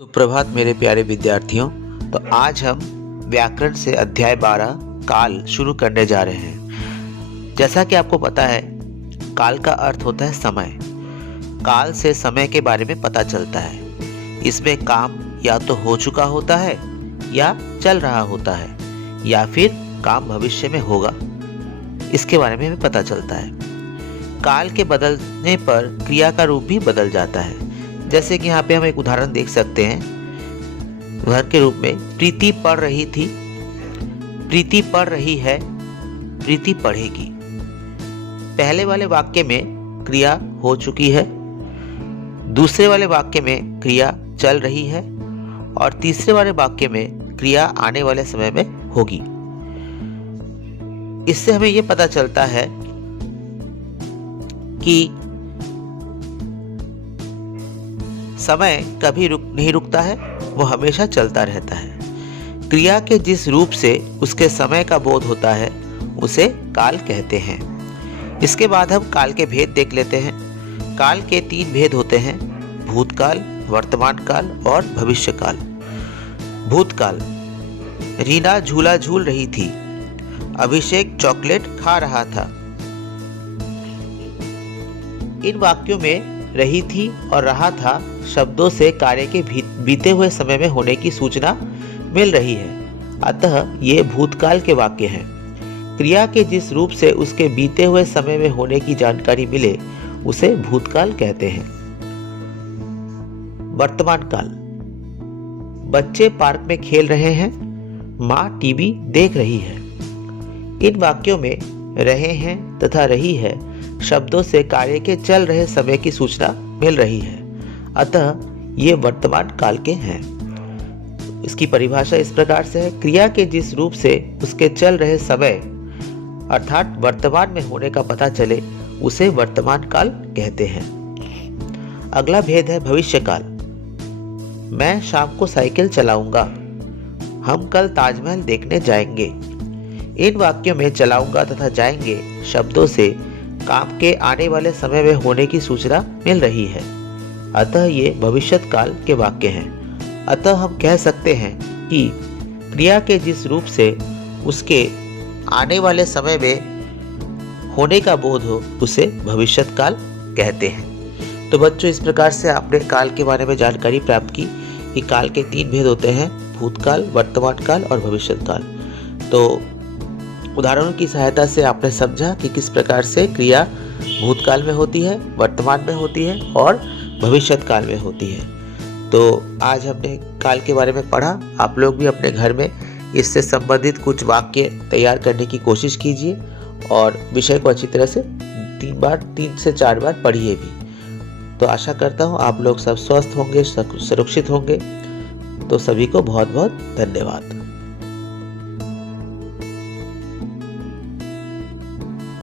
सुप्रभात मेरे प्यारे विद्यार्थियों। तो आज हम व्याकरण से अध्याय 12 काल शुरू करने जा रहे हैं। जैसा कि आपको पता है, काल का अर्थ होता है समय। काल से समय के बारे में पता चलता है। इसमें काम या तो हो चुका होता है या चल रहा होता है या फिर काम भविष्य में होगा, इसके बारे में हमें पता चलता है। काल के बदलने पर क्रिया का रूप भी बदल जाता है। जैसे कि यहाँ पे हम एक उदाहरण देख सकते हैं। उदाहरण के रूप में प्रीति पढ़ रही थी, प्रीति पढ़ रही है, प्रीति पढ़ेगी। पहले वाले वाक्य में क्रिया हो चुकी है, दूसरे वाले वाक्य में क्रिया चल रही है और तीसरे वाले वाक्य में क्रिया आने वाले समय में होगी। इससे हमें यह पता चलता है कि समय कभी नहीं रुकता है, वो हमेशा चलता रहता है। क्रिया के जिस रूप से उसके समय का बोध होता है उसे काल कहते हैं। इसके बाद हम काल के भेद देख लेते हैं। काल के 3 भेद होते हैं: भूतकाल, वर्तमान काल और भविष्य काल। भूतकाल: रीना झूला झूल रही थी, अभिषेक चॉकलेट खा रहा था। इन वाक्यों में रही थी और रहा था शब्दों से कार्य के बीते हुए समय में होने की सूचना मिल रही है, अतः ये भूतकाल के वाक्य हैं। क्रिया के जिस रूप से उसके बीते हुए समय में होने की जानकारी मिले उसे भूतकाल कहते हैं। वर्तमान काल: बच्चे पार्क में खेल रहे हैं, माँ टीवी देख रही है। इन वाक्यों में रहे हैं तथा रही है शब्दों से कार्य के चल रहे समय की सूचना मिल रही है, अतः ये वर्तमान काल के हैं। इसकी परिभाषा इस प्रकार से है: क्रिया के जिस रूप से उसके चल रहे समय अर्थात वर्तमान में होने का पता चले उसे वर्तमान काल कहते हैं। अगला भेद है भविष्य काल। मैं शाम को साइकिल चलाऊंगा, हम कल ताजमहल देखने जाएंगे। इन वाक्यों में चलाऊंगा तथा जाएंगे शब्दों से काम के आने वाले समय में होने की सूचना मिल रही है, अतः ये भविष्यत काल के वाक्य हैं। अतः हम कह सकते हैं कि क्रिया के जिस रूप से उसके आने वाले समय में होने का बोध हो उसे भविष्यत काल कहते हैं। तो बच्चों, इस प्रकार से आपने काल के बारे में जानकारी प्राप्त की कि काल के 3 भेद होते हैं: भूतकाल, वर्तमान काल और भविष्यत काल। तो उदाहरणों की सहायता से आपने समझा कि किस प्रकार से क्रिया भूतकाल में होती है, वर्तमान में होती है और भविष्यत काल में होती है। तो आज हमने काल के बारे में पढ़ा। आप लोग भी अपने घर में इससे संबंधित कुछ वाक्य तैयार करने की कोशिश कीजिए और विषय को अच्छी तरह से 3 से 4 बार पढ़िए भी। तो आशा करता हूँ आप लोग सब स्वस्थ होंगे, सुरक्षित होंगे। तो सभी को बहुत बहुत धन्यवाद।